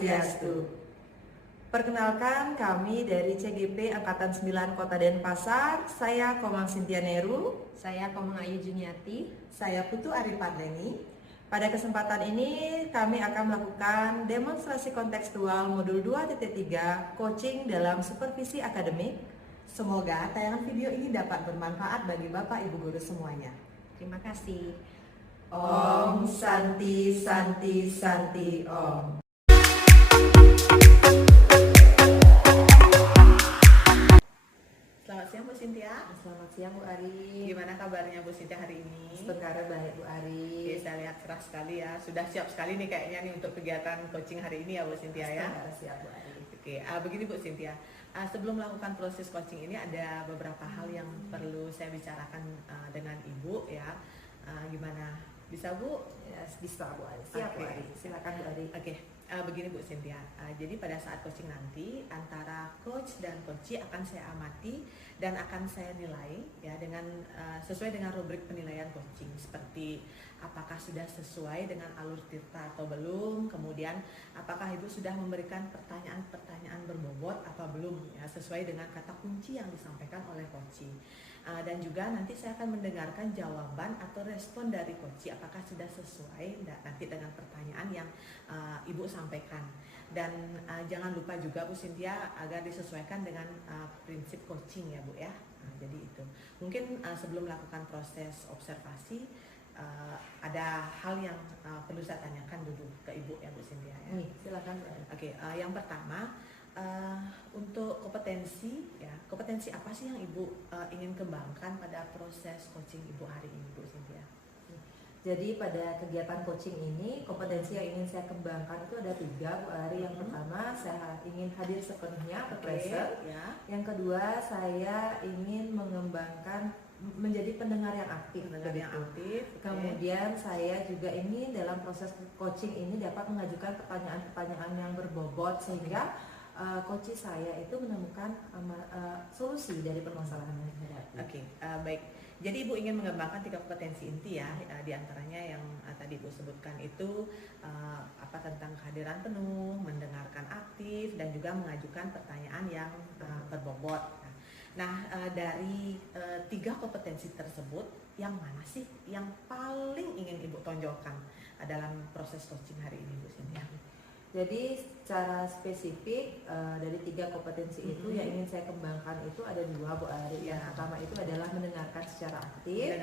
Swastiastu. Perkenalkan, kami dari CGP Angkatan 9 Kota Denpasar. Saya Komang Cynthia Neru. Saya Komang Ayu Juniati. Saya Putu Arifadleni. Pada kesempatan ini kami akan melakukan demonstrasi kontekstual modul 2.3 coaching dalam supervisi akademik. Semoga tayangan video ini dapat bermanfaat bagi Bapak Ibu guru semuanya. Terima kasih. Om Santi Santi Santi Om. Selamat siang Bu Cynthia. Selamat siang Bu Ari. Gimana kabarnya Bu Cynthia hari ini? Sebentar baik Bu Ari. Oke, saya lihat cerah sekali ya. Sudah siap sekali nih kayaknya nih untuk kegiatan coaching hari ini ya Bu Cynthia ya. Sebentar siap Bu Ari. Oke, begini Bu Cynthia. Sebelum melakukan proses coaching ini ada beberapa hal yang perlu saya bicarakan dengan Ibu ya. Gimana? Bisa Bu? Ya, bisa Bu Ari. Siap Bu Ari. Silakan Bu Ari. Oke. Begini Bu Cynthia, jadi pada saat coaching nanti antara coach dan coachee akan saya amati dan akan saya nilai ya dengan sesuai dengan rubrik penilaian coaching, seperti apakah sudah sesuai dengan alur tirta atau belum, kemudian apakah Ibu sudah memberikan pertanyaan-pertanyaan berbobot atau belum ya sesuai dengan kata kunci yang disampaikan oleh coachee. Dan juga nanti saya akan mendengarkan jawaban atau respon dari coachee apakah sudah sesuai nanti dengan pertanyaan yang Ibu sampaikan. Dan jangan lupa juga Bu Cynthia agar disesuaikan dengan prinsip coaching ya Bu ya. Jadi itu mungkin sebelum melakukan proses observasi ada hal yang perlu saya tanyakan dulu ke Ibu ya Bu Cynthia ya. Silakan Bu Ari. Oke, yang pertama untuk kompetensi apa sih yang Ibu ingin kembangkan pada proses coaching Ibu hari ini Bu Cynthia? Jadi pada kegiatan coaching ini kompetensi yang ingin saya kembangkan itu ada 3 Bu Ari. Yang pertama saya ingin hadir sepenuhnya atau present. Ya. Yang kedua saya ingin mengembangkan menjadi pendengar yang aktif. Kemudian saya juga ingin dalam proses coaching ini dapat mengajukan pertanyaan-pertanyaan yang berbobot sehingga coachee saya itu menemukan solusi dari permasalahan yang dihadapi. Oke, baik. Jadi Ibu ingin mengembangkan 3 kompetensi inti ya, di antaranya yang tadi Ibu sebutkan itu tentang kehadiran penuh, mendengarkan aktif, dan juga mengajukan pertanyaan yang berbobot. Nah, dari 3 kompetensi tersebut, yang mana sih yang paling ingin Ibu tonjolkan dalam proses coaching hari ini Bu Cynthia? Jadi secara spesifik dari 3 kompetensi itu yang ingin saya kembangkan itu ada 2 Bu Ari. Ya. Yang pertama itu adalah mendengarkan secara aktif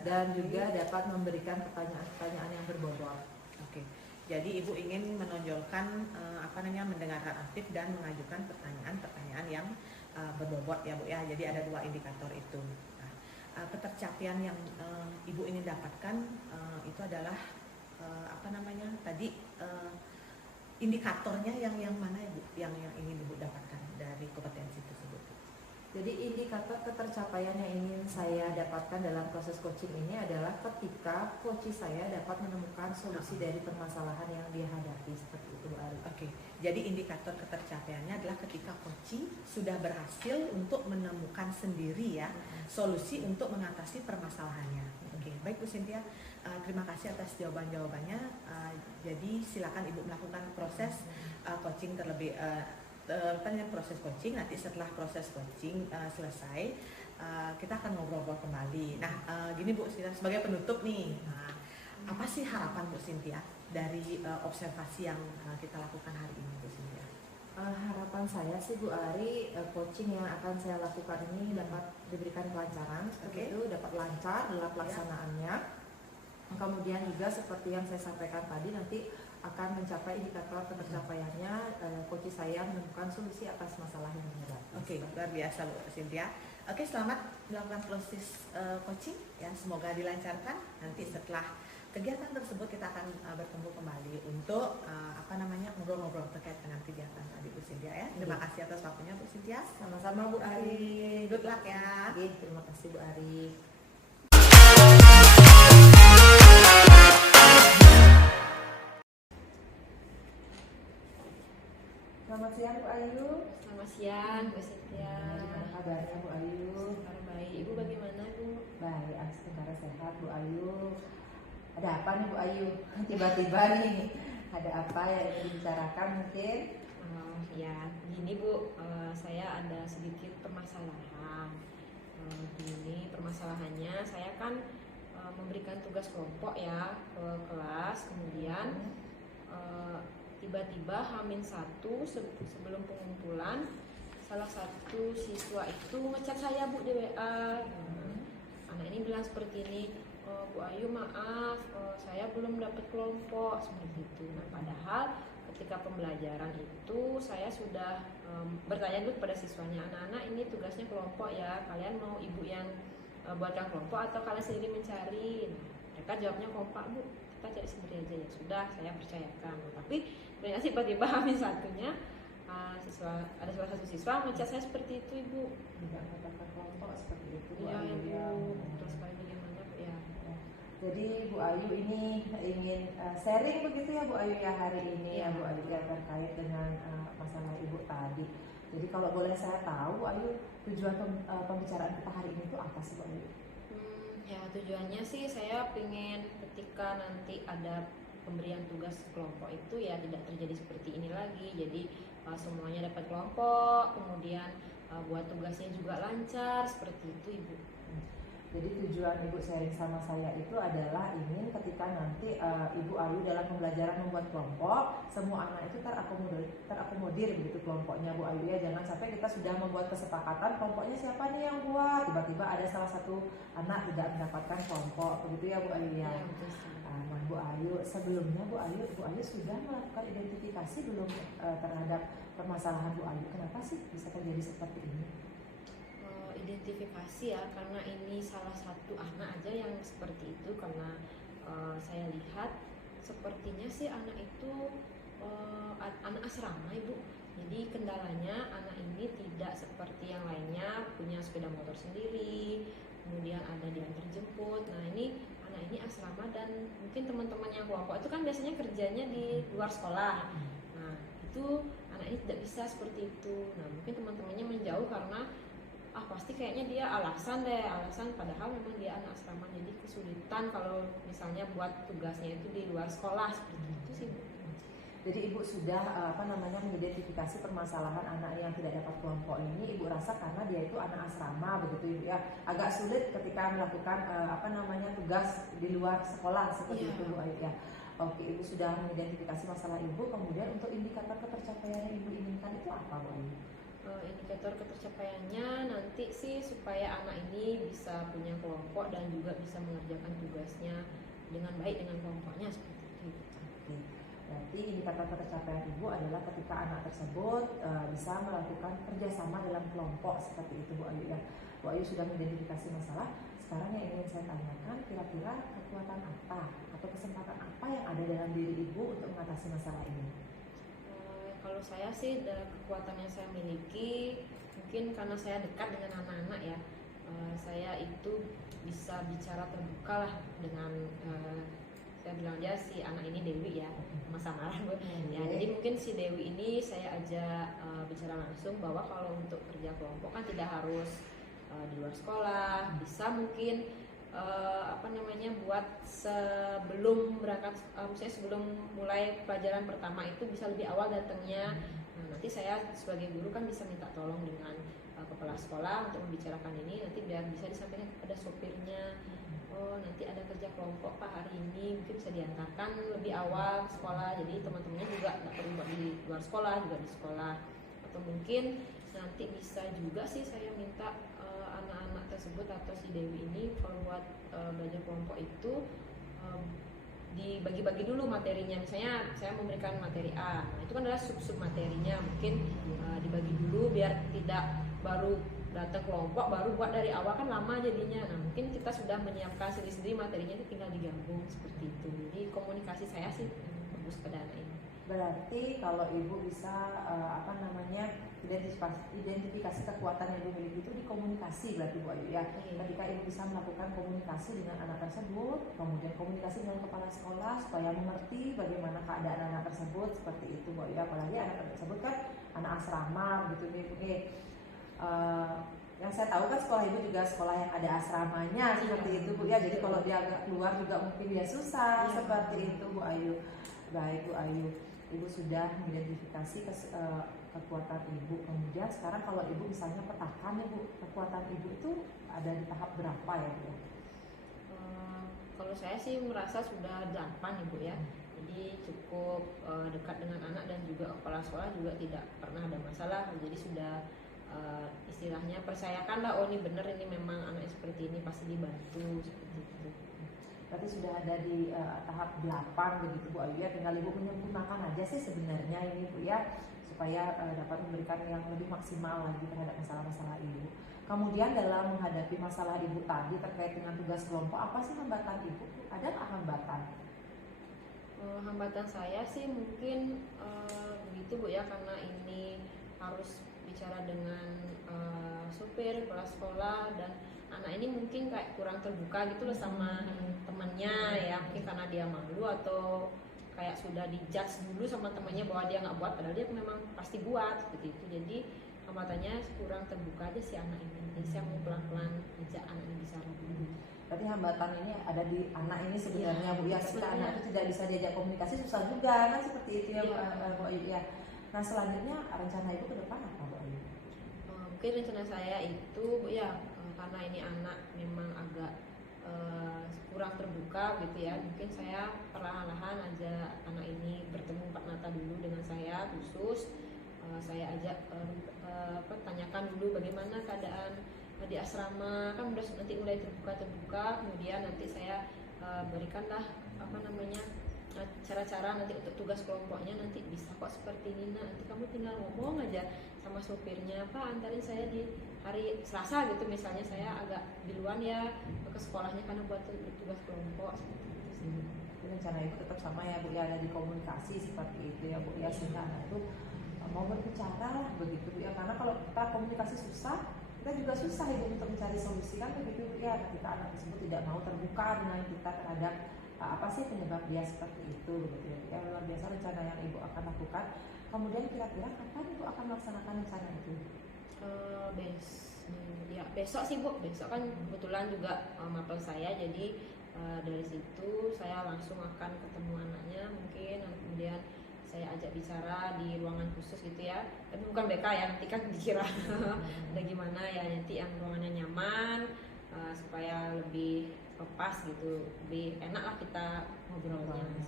dan juga dapat memberikan pertanyaan-pertanyaan yang berbobot. Oke. Jadi Ibu ingin menonjolkan mendengarkan aktif dan mengajukan pertanyaan-pertanyaan yang berbobot ya Bu ya. Jadi ada 2 indikator itu. Nah, ketercapaian yang Ibu ingin dapatkan itu adalah indikatornya yang mana ya Bu, yang ingin Ibu dapatkan dari kompetensi tersebut? Jadi indikator ketercapaian yang ingin saya dapatkan dalam proses coaching ini adalah ketika coachee saya dapat menemukan solusi dari permasalahan yang dia hadapi, seperti itu Bu Ari. Oke, jadi indikator ketercapaiannya adalah ketika coachee sudah berhasil untuk menemukan sendiri ya solusi untuk mengatasi permasalahannya. Oke, baik Bu Cynthia, terima kasih atas jawaban-jawabannya. Jadi silakan Ibu melakukan proses coaching proses coaching. Nanti setelah proses coaching selesai, kita akan ngobrol-ngobrol kembali. Nah, gini Bu, sebagai penutup nih, apa sih harapan Bu Cynthia dari observasi yang kita lakukan hari ini Bu Cynthia? Harapan saya sih Bu Ari, coaching yang akan saya lakukan ini dapat diberikan kelancaran, seperti itu, dapat lancar dalam pelaksanaannya. Kemudian juga seperti yang saya sampaikan tadi, nanti akan mencapai indikator ketercapaiannya, coachee saya menemukan solusi atas masalah yang dihadapi. Oke, luar biasa Bu Cynthia. Oke, selamat melakukan proses coaching ya, semoga dilancarkan. Nanti setelah kegiatan tersebut kita akan bertemu kembali untuk ngobrol-ngobrol terkait dengan kegiatan tadi Bu Cynthia ya. Terima kasih atas waktunya Bu Cynthia. Sama-sama Bu Ari. Good luck ya. Terima kasih Bu Ari. Selamat siang Bu Ayu. Selamat siang Bu Cynthia. Gimana kabarnya Bu Ayu? Kabar baik. Ibu bagaimana Bu? Baik, alhamdulillah sehat Bu Ayu. Ada apa nih Bu Ayu? Tiba-tiba nih Ada apa yang ingin dibicarakan mungkin? Ya, gini Bu, saya ada sedikit permasalahan. Gini permasalahannya, saya kan memberikan tugas kelompok ya ke kelas, kemudian tiba-tiba H-1 sebelum pengumpulan salah satu siswa itu ngechat saya Bu di WA. Anak ini bilang seperti ini, Bu Ayu maaf, saya belum dapat kelompok seperti itu. Nah, padahal ketika pembelajaran itu saya sudah bertanya dulu kepada siswanya, anak-anak ini tugasnya kelompok ya, kalian mau ibu yang buatkan kelompok atau kalian sendiri mencari? Nah, mereka jawabnya kompak Bu, kita cari sendiri aja. Ya sudah, saya percayakan. Nah, tapi ternyata tiba-tiba hamil satunya ada salah satu siswa ngecat saya seperti itu Ibu. Tidak mendapatkan kelompok seperti itu Bu Iya Ayu ya. terus sekali bagaimana Bu ya? Jadi Bu Ayu ini ingin sharing begitu ya Bu Ayu ya hari ini ya Bu Ayu ya terkait dengan masalah Ibu tadi. Jadi kalau boleh saya tahu Bu Ayu, tujuan pembicaraan kita hari ini itu apa sih Bu Ayu? Ya tujuannya sih saya pengen ketika nanti ada pemberian tugas kelompok itu ya tidak terjadi seperti ini lagi. Jadi semuanya dapat kelompok, kemudian buat tugasnya juga lancar seperti itu Ibu. Jadi tujuan Ibu sharing sama saya itu adalah ingin ketika nanti Ibu Ayu dalam pembelajaran membuat kelompok, semua anak itu terakomodir begitu kelompoknya Bu Ayu ya. Jangan sampai kita sudah membuat kesepakatan kelompoknya siapa nih yang buat, tiba-tiba ada salah satu anak tidak mendapatkan kelompok, begitu ya Bu Ayu ya. Nah Bu Ayu, sebelumnya Bu Ayu sudah melakukan identifikasi belum terhadap permasalahan Bu Ayu? Kenapa sih bisa terjadi seperti ini? Identifikasi ya, karena ini salah satu anak aja yang seperti itu, karena saya lihat sepertinya sih anak itu anak asrama Ibu. Jadi kendalanya anak ini tidak seperti yang lainnya punya sepeda motor sendiri, kemudian ada diantar jemput. Nah ini anak ini asrama dan mungkin teman-teman yang kelompok itu kan biasanya kerjanya di luar sekolah. Nah itu anak ini tidak bisa seperti itu. Nah mungkin teman-temannya menjauh karena pasti kayaknya dia alasan padahal memang dia anak asrama, jadi kesulitan kalau misalnya buat tugasnya itu di luar sekolah seperti itu sih Bu. Jadi Ibu sudah mengidentifikasi permasalahan anak yang tidak dapat kelompok ini. Ibu rasa karena dia itu anak asrama begitu ya, agak sulit ketika melakukan tugas di luar sekolah seperti itu Bu Ayu ya. Oke, Ibu sudah mengidentifikasi masalah Ibu. Kemudian untuk indikator ketercapaian yang Ibu inginkan itu apa Bu Ayu? Indikator ketercapaiannya nanti sih supaya anak ini bisa punya kelompok dan juga bisa mengerjakan tugasnya dengan baik dengan kelompoknya seperti itu. Oke. Berarti indikator ketercapaian Ibu adalah ketika anak tersebut bisa melakukan kerjasama dalam kelompok seperti itu Bu Ayu ya. Bu Ayu sudah mengidentifikasi masalah. Sekarang yang ingin saya tanyakan, kira-kira kekuatan apa atau kesempatan apa yang ada dalam diri Ibu untuk mengatasi masalah ini? Kalau saya sih dari kekuatan yang saya miliki, mungkin karena saya dekat dengan anak-anak ya, saya itu bisa bicara terbuka lah dengan saya bilang aja si anak ini Dewi ya, masa marah Bu. Ya, jadi mungkin si Dewi ini saya ajak bicara langsung bahwa kalau untuk kerja kelompok kan tidak harus di luar sekolah, bisa mungkin buat sebelum berangkat, misalnya sebelum mulai pelajaran pertama itu bisa lebih awal datangnya. Nah, nanti saya sebagai guru kan bisa minta tolong dengan kepala sekolah untuk membicarakan ini, nanti biar bisa disampaikan kepada sopirnya. Oh nanti ada kerja kelompok Pak hari ini, mungkin bisa diantarkan lebih awal ke sekolah, jadi teman-temannya juga nggak perlu buat di luar sekolah, juga di sekolah. Atau mungkin nanti bisa juga sih saya minta anak-anak tersebut atau si Dewi ini kalau buat belajar kelompok itu dibagi-bagi dulu materinya. Misalnya saya memberikan materi A, nah itu kan adalah sub-sub materinya, mungkin dibagi dulu biar tidak baru datang kelompok baru buat dari awal kan lama jadinya. Nah mungkin kita sudah menyiapkan sendiri-sendiri materinya, itu tinggal digabung seperti itu. Jadi komunikasi saya sih bagus pada anak ini. Berarti kalau Ibu bisa identifikasi kekuatan yang Ibu miliki itu di komunikasi berarti Bu Ayu ya. Ketika Ibu bisa melakukan komunikasi dengan anak tersebut, kemudian komunikasi dengan kepala sekolah supaya mengerti bagaimana keadaan anak tersebut seperti itu Bu Ayu. Apalagi anak tersebut kan anak asrama begitu nih. Yang saya tahu kan sekolah Ibu juga sekolah yang ada asramanya seperti itu Bu ya. Jadi kalau dia agak keluar juga mungkin dia susah seperti itu Bu Ayu. Baik Bu Ayu, Ibu sudah mengidentifikasi kekuatan Ibu. Kemudian sekarang kalau Ibu misalnya petakan ya Bu, kekuatan Ibu itu ada di tahap berapa ya Bu? Kalau saya sih merasa sudah 8 Ibu ya. Jadi cukup dekat dengan anak dan juga kepala sekolah juga tidak pernah ada masalah. Jadi sudah istilahnya percayakanlah, oh ini benar, ini memang anaknya seperti ini, pasti dibantu seperti itu. Berarti sudah ada di tahap 8 begitu Bu Ayu ya. Tinggal Ibu menyempurnakan aja sih sebenarnya ini Bu ya, supaya dapat memberikan yang lebih maksimal lagi terhadap masalah-masalah Ibu. Kemudian dalam menghadapi masalah Ibu tadi terkait dengan tugas kelompok, apa sih hambatan Ibu? Ada nggak hambatan? Hambatan saya sih mungkin begitu Bu ya, karena ini harus bicara dengan supir, kepala sekolah, dan anak ini mungkin kayak kurang terbuka gitu loh sama temannya ya, mungkin karena dia malu atau kayak sudah dijudge dulu sama temannya bahwa dia nggak buat, padahal dia memang pasti buat seperti itu. Jadi hambatannya kurang terbuka aja si anak ini. Jadi saya mau pelan-pelan ajak anak ini bicara dulu. Berarti hambatan ini ada di anak ini sebenarnya Bu ya. Ketika sebenarnya. anak itu tidak bisa diajak komunikasi susah juga kan, seperti itu ya Bu Ayu ya. Nah selanjutnya rencana Ibu ke depan apa Bu Ayu? Mungkin rencana saya itu Bu ya, karena ini anak memang agak kurang terbuka gitu ya, mungkin saya perlahan-lahan aja anak ini bertemu empat mata dulu dengan saya khusus. Saya ajak tanyakan dulu bagaimana keadaan di asrama, kan udah nanti mulai terbuka, kemudian nanti saya berikanlah cara-cara nanti untuk tugas kelompoknya, nanti bisa kok seperti ini, nanti kamu tinggal ngomong aja sama sopirnya, Pak antarin saya di hari Selasa gitu misalnya, saya agak duluan ya ke sekolahnya karena buat tugas kelompok seperti itu sih. Rencana Ibu tetap sama ya Bu ya, ada di komunikasi seperti itu ya Bu ya, sehingga anak itu mau berbicara lah begitu Bu ya. Karena kalau kita komunikasi susah, kita juga susah Ibu untuk mencari solusi kan begitu Bu ya, ketika anak tersebut tidak mau terbuka dengan kita terhadap apa sih penyebab dia seperti itu begitu ya. Luar biasa rencana yang Ibu akan lakukan. Kemudian kira-kira kapan Ibu akan melaksanakan rencana itu? Besok sih Bu, besok kan kebetulan juga mapel saya, jadi dari situ saya langsung akan ketemu anaknya mungkin, kemudian saya ajak bicara di ruangan khusus gitu ya, tapi bukan BK ya, nanti kan dikira ada gimana ya, nanti yang ruangannya nyaman supaya lebih pas gitu, lebih enak lah kita ngobrolnya.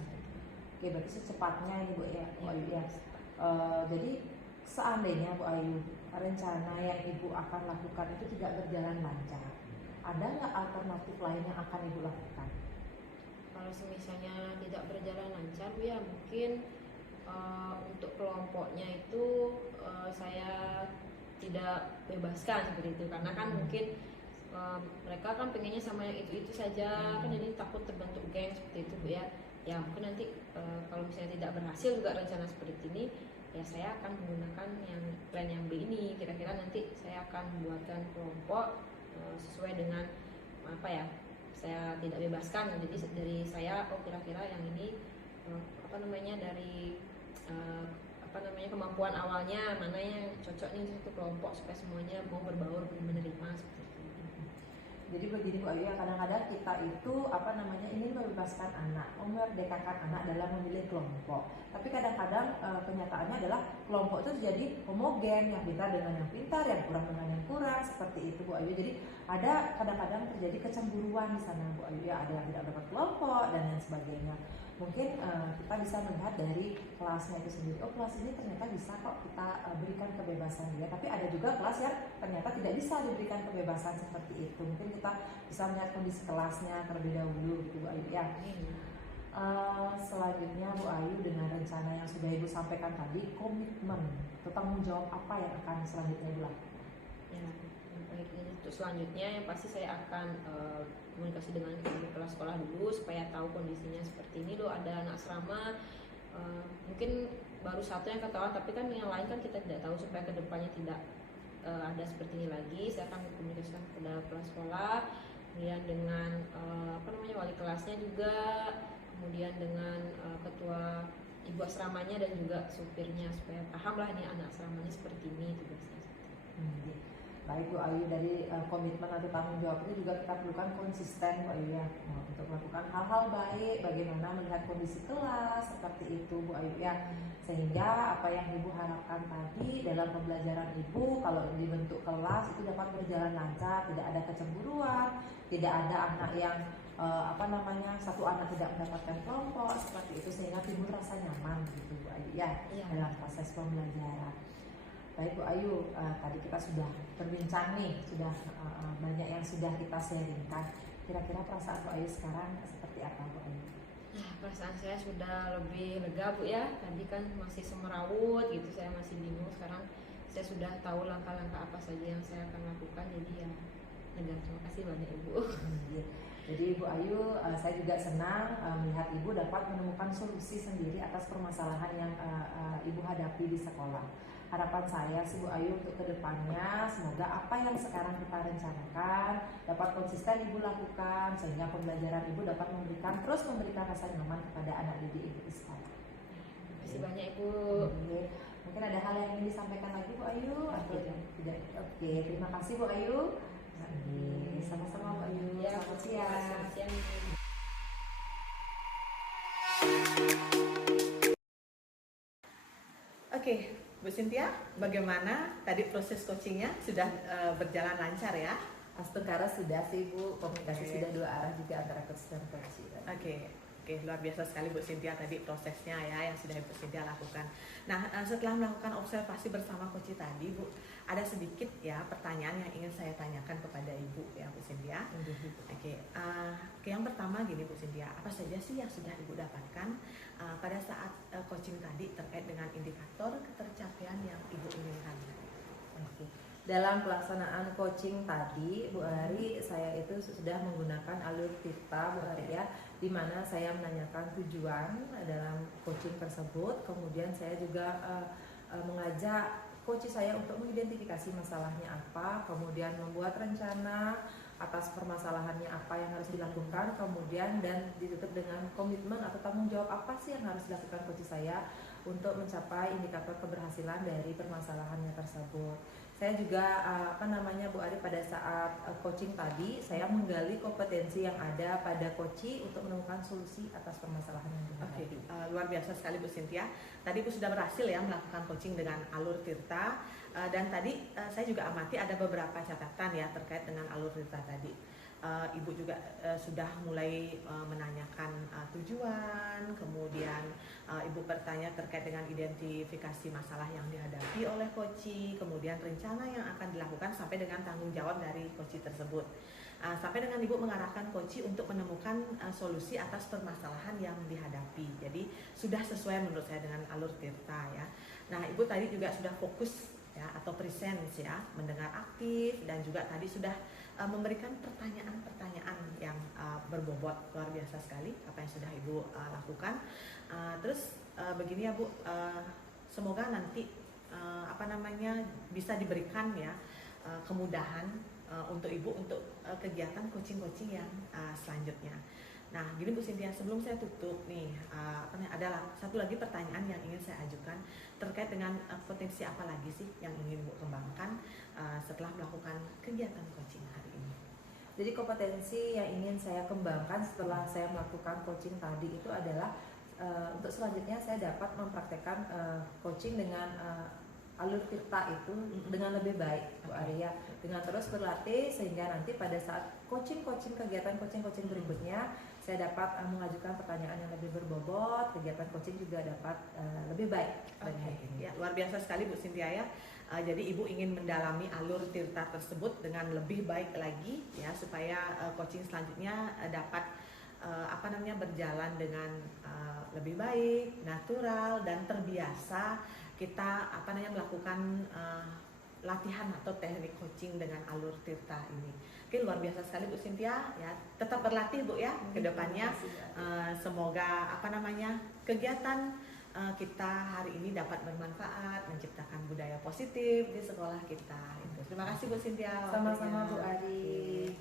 Oke, berarti secepatnya ini Bu ya, Bu Ayu ya. Jadi seandainya Bu Ayu rencana yang Ibu akan lakukan itu tidak berjalan lancar, ada nggak alternatif lain yang akan Ibu lakukan? Kalau misalnya tidak berjalan lancar Bu ya, mungkin untuk kelompoknya itu saya tidak bebaskan seperti itu, karena kan mungkin mereka kan pengennya sama yang itu saja kan, jadi takut terbentuk geng seperti itu Bu ya. Ya mungkin nanti kalau misalnya tidak berhasil juga rencana seperti ini, ya saya akan menggunakan yang plan yang B ini. Kira-kira nanti saya akan membuatkan kelompok sesuai dengan apa ya, saya tidak bebaskan. Jadi dari saya, oh kira-kira yang ini dari kemampuan awalnya mana yang cocok nih untuk kelompok supaya semuanya mau berbaur menerima seperti itu. Jadi begini Bu Ayu ya, kadang-kadang kita itu ingin membebaskan anak, memerdekakan anak dalam memilih kelompok. Tapi kadang-kadang kenyataannya adalah kelompok itu jadi homogen, yang pintar dengan yang pintar, yang kurang dengan yang kurang, seperti itu Bu Ayu. Jadi ada kadang-kadang terjadi kecemburuan di sana Bu Ayu ya, ada yang tidak dapat kelompok dan lain sebagainya. Mungkin kita bisa melihat dari kelasnya itu sendiri, oh kelas ini ternyata bisa kok kita berikan kebebasan dia, tapi ada juga kelas yang ternyata tidak bisa diberikan kebebasan seperti itu. Mungkin kita bisa melihat kondisi kelasnya terlebih dahulu gitu Bu Ayu ya. Selanjutnya Bu Ayu, dengan rencana yang sudah Ibu sampaikan tadi, komitmen atau tanggung jawab apa yang akan selanjutnya Ibu lakukan? Ya, baik, untuk selanjutnya yang pasti saya akan komunikasi dengan kepala sekolah dulu supaya tahu kondisinya seperti ini loh, ada anak asrama mungkin baru satu yang ketahuan, tapi kan yang lain kan kita tidak tahu, supaya kedepannya tidak ada seperti ini lagi. Saya akan komunikasikan kepada kepala sekolah, kemudian dengan wali kelasnya juga, kemudian dengan ketua ibu asramanya dan juga supirnya, supaya paham lah ini anak asramanya seperti ini tugasnya. Baik Bu Ayu, dari komitmen atau tanggung jawab itu juga kita perlukan konsisten Bu Ayu ya, untuk melakukan hal-hal baik, bagaimana melihat kondisi kelas seperti itu Bu Ayu ya, sehingga apa yang Ibu harapkan tadi dalam pembelajaran Ibu kalau dibentuk kelas itu dapat berjalan lancar, tidak ada kecemburuan, tidak ada anak yang satu anak tidak mendapatkan kelompok seperti itu, sehingga timbul rasa nyaman gitu Bu Ayu ya, dalam proses pembelajaran. Baik Bu Ayu, tadi kita sudah berbincang nih, sudah banyak yang sudah kita sharingkan. Kira-kira perasaan Bu Ayu sekarang seperti apa Bu Ayu? Nah, perasaan saya sudah lebih lega Bu ya. Tadi kan masih semerawut gitu, saya masih bingung. Sekarang saya sudah tahu langkah-langkah apa saja yang saya akan lakukan. Jadi ya lega. Terima kasih banyak Ibu. Jadi Bu Ayu, saya juga senang melihat Ibu dapat menemukan solusi sendiri atas permasalahan yang Ibu hadapi di sekolah. Harapan saya sih Bu Ayu untuk kedepannya, semoga apa yang sekarang kita rencanakan dapat konsisten Ibu lakukan, sehingga pembelajaran Ibu dapat terus memberikan rasa nyaman kepada anak didik Ibu di sekolah. Terima kasih banyak Ibu. Mungkin ada hal yang ingin disampaikan lagi Bu Ayu? Atau tidak? Oke, terima kasih Bu Ayu. Sama-sama Bu Ayu. Ya, selamat siang. selamat siang. Oke, Bu Cynthia, bagaimana tadi proses coachingnya sudah berjalan lancar ya? Astungkara sudah sih Bu, komunikasi sudah dua arah juga antara coach dan coach. Oke, luar biasa sekali Bu Cynthia tadi prosesnya ya yang sudah Bu Cynthia lakukan. Nah, setelah melakukan observasi bersama coach tadi Bu, ada sedikit ya pertanyaan yang ingin saya tanyakan kepada Ibu ya Bu Cynthia. Oke, yang pertama gini Bu Cynthia, apa saja sih yang sudah Ibu dapatkan pada saat coaching tadi terkait dengan indikator ketercapaian yang Ibu inginkan? Oke. Dalam pelaksanaan coaching tadi Bu Ari, saya itu sudah menggunakan alur Tirta Bu Ari ya, di mana saya menanyakan tujuan dalam coaching tersebut. Kemudian saya juga mengajak coach saya untuk mengidentifikasi masalahnya apa, kemudian membuat rencana atas permasalahannya apa yang harus dilakukan, kemudian dan ditutup dengan komitmen atau tanggung jawab apa sih yang harus dilakukan coach saya untuk mencapai indikator keberhasilan dari permasalahannya tersebut. Saya juga Bu Ari, pada saat coaching tadi saya menggali kompetensi yang ada pada coach untuk menemukan solusi atas permasalahan yang dihadapi. Luar biasa sekali Bu Cynthia. Tadi Bu sudah berhasil ya melakukan coaching dengan alur Tirta, dan tadi saya juga amati ada beberapa catatan ya terkait dengan alur Tirta tadi. Ibu juga sudah mulai menanyakan tujuan, kemudian Ibu bertanya terkait dengan identifikasi masalah yang dihadapi oleh coach, kemudian rencana yang akan dilakukan sampai dengan tanggung jawab dari coach tersebut. Sampai dengan Ibu mengarahkan coach untuk menemukan solusi atas permasalahan yang dihadapi. Jadi sudah sesuai menurut saya dengan alur Tirta ya. Nah, Ibu tadi juga sudah fokus ya atau presence ya, mendengar aktif, dan juga tadi sudah memberikan pertanyaan-pertanyaan yang berbobot. Luar biasa sekali apa yang sudah Ibu lakukan. Terus begini ya Bu, semoga nanti bisa diberikan ya kemudahan untuk Ibu untuk kegiatan coaching-coaching yang selanjutnya. Nah, gini Bu Cynthia, sebelum saya tutup nih, ada satu lagi pertanyaan yang ingin saya ajukan terkait dengan potensi apa lagi sih yang ingin Bu kembangkan setelah melakukan kegiatan coaching hari ini. Jadi kompetensi yang ingin saya kembangkan setelah saya melakukan coaching tadi itu adalah untuk selanjutnya saya dapat mempraktekkan coaching dengan alur Tirta itu dengan lebih baik Bu Arya, dengan terus berlatih sehingga nanti pada saat kegiatan coaching berikutnya saya dapat mengajukan pertanyaan yang lebih berbobot, kegiatan coaching juga dapat lebih baik. Ya, luar biasa sekali Bu Cynthia ya. Jadi Ibu ingin mendalami alur Tirta tersebut dengan lebih baik lagi ya, supaya coaching selanjutnya dapat berjalan dengan lebih baik, natural, dan terbiasa kita melakukan latihan atau teknik coaching dengan alur Tirta ini. Oke, luar biasa sekali Bu Cynthia ya. Tetap berlatih Bu ya ke depannya. Semoga kegiatan kita hari ini dapat bermanfaat, menciptakan budaya positif di sekolah kita. Terima kasih Bu Cynthia. Sama-sama Bu Ari.